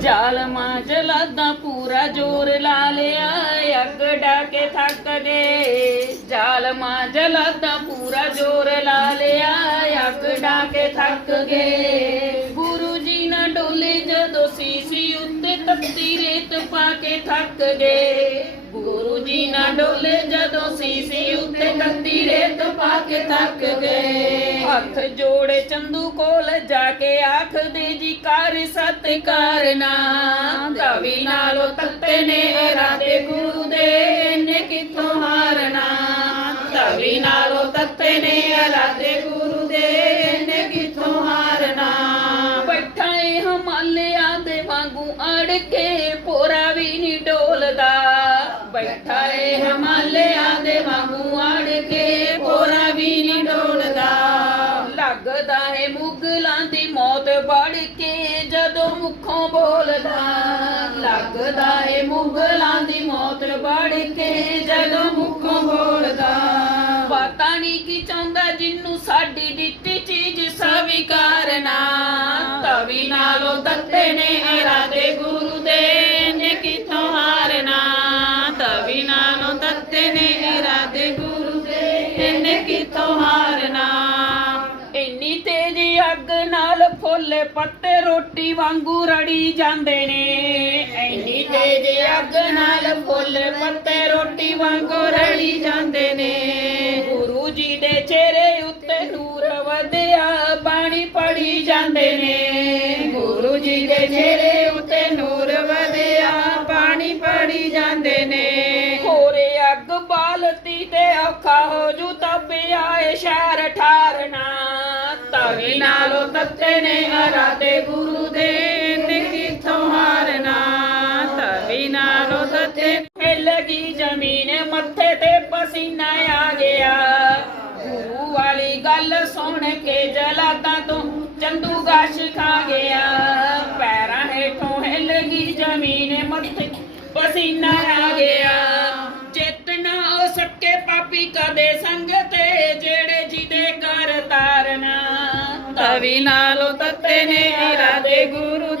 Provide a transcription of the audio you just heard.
ਜਾਲਮਾ ਜਲਾਦਾ ਪੂਰਾ ਜੋਰ ਲਾ ਲਿਆ ਅੱਗ ਡਾਕੇ ਥੱਕ ਗਏ ਜਾਲਮਾ ਜਲਾਦਾ ਪੂਰਾ ਜੋਰ ਲਾ ਲਿਆ ਅੱਗ ਡਾਕੇ ਥੱਕ ਗਏ ਗੁਰੂ ਜੀ ਨਾ ਡੋਲੇ ਜਦੋਂ ਸੀਸੀ ਉੱਤੇ ਤੱਤੀ ਰੇਤ ਪਾ ਕੇ ਥੱਕ ਗਏ ਗੁਰੂ ਜੀ ਨਾ ਡੋਲੇ ਜਦੋਂ ਸੀਸੀ ਉੱਤੇ ਤੱਤੀ ਰੇਤ ਪਾ ਕੇ ਥੱਕ ਗਏ ਹੱਥ ਜੋੜੇ ਚੰਦੂ ਕੋਲ ਜਾ ਕੇ ਆਖਦੇ ਜੀ, ਕਰ ਸਤਿਕਾਰ ਨਾ ਕਵੀ ਨਾਲੋਂ ਤੱਤੇ ਨੇ ਇਰਾਦੇ ਗੁਰੂ ਦੇ ਨੇ ਕਿੱਥੋਂ ਹਾਰਨਾ ਕਵੀ ਨਾਲੋਂ ਤੱਤੇ ਨੇ ਇਰਾਦੇ ਗੁਰੂ ਦੇ ਨੇ ਕਿੱਥੋਂ ਹਾਰਨਾ ਬੈਠਾ ਏ ਹਮਾਲਿਆਂ ਦੇ ਵਾਂਗੂ ਅੜ ਕੇ, ਪੋਰਾ ਵੀ ਨਹੀਂ ਡੋਲਦਾ। ਬੈਠਾ ਮੌਤ ਵੜ ਕੇ ਜਦੋਂ ਮੁਖੋਂ ਬੋਲਦਾ, ਲੱਗਦਾ ਏ ਮੁਗਲਾਂ ਦੀ ਮੌਤ ਵੜ ਕੇ ਜਦੋਂ ਮੁਖੋਂ ਬੋਲਦਾ। ਪਤਾ ਨਹੀਂ ਕੀ ਚਾਹੁੰਦਾ ਜਿੰਨੂੰ ਸਾਡੀ ਦਿੱਤੀ ਚੀਜ਼ ਸਵੀਕਾਰਨਾ ਤਵੀ ਨਾਲੋਂ ਤੱਤੇ ਨੇ ਇਰਾਦੇ ਗੁਰੂ ਦੇ ਨੇ ਕਿਥੋਂ ਹਾਰਨਾ? ਤਵੀ ਨਾਲੋਂ ਤੱਤੇ ਨੇ ਇਰਾਦੇ ਗੁਰੂ ਦੇ ਨੇ ਕਿਥੋਂ ਨਾਲ ਪੱਤੇ ਰੋਟੀ ਵਾਂਗੂ ਰੜੀ ਜਾਂਦੇ ਨੇ। ਇੰਨੀ ਤੇਜ਼ ਅੱਗ ਨਾਲ ਫੁੱਲ ਪੱਤੇ ਰੋਟੀ ਵਾਂਗੂ ਰੜੀ ਜਾਂਦੇ ਨੇ। ਗੁਰੂ ਜੀ ਦੇ ਚਿਹਰੇ ਉੱਤੇ ਨੂਰ ਵਧਿਆ ਬਾਣੀ ਪੜੀ ਜਾਂਦੇ ਨੇ। ਗੁਰੂ ਜੀ ਦੇ ਚਿਹਰੇ ਉੱਤੇ ਨੂਰ ਵਧਿਆ ਬਾਣੀ ਪੜੀ ਜਾਂਦੇ ਨੇ। ਹੋਰੇ ਅੱਗ ਬਾਲਤੀ ਤੇ ਔਖਾ ਹੋ ਜੂ ਤਪਿਆ ਨਾਲੋਂ ਤੱਤੇ ਨੇ ਅਰਾਦੇ ਗੁਰੂ ਦੇ ਨੇ ਕਿਥੋਂ ਹਾਰਨਾ ਤਵੀ ਨਾਲੋਂ ਤੱਤੇ ਹਿੱਲਗੀ ਜ਼ਮੀਨ ਮੱਥੇ ਤੇ ਪਸੀਨਾ ਆ ਗਿਆ। ਗੁਰੂ ਵਾਲੀ ਗੱਲ ਸੁਣ ਕੇ ਜਲਾਦਾਂ ਤੋਂ ਚੰਦੂਗਾ ਸਿਖਾ ਗਿਆ। ਪੈਰਾਂ ਹੇਠੋਂ ਹਿੱਲ ਗਈ ਜ਼ਮੀਨ ਮੱਥੇ, ਪਸੀਨਾ ਆ ਜਿਹਦੇ ਕਰ ਨਾਲੋਂ ਤੱਤੇ ਨੇ ਇਰਾਦੇ ਗੁਰੂ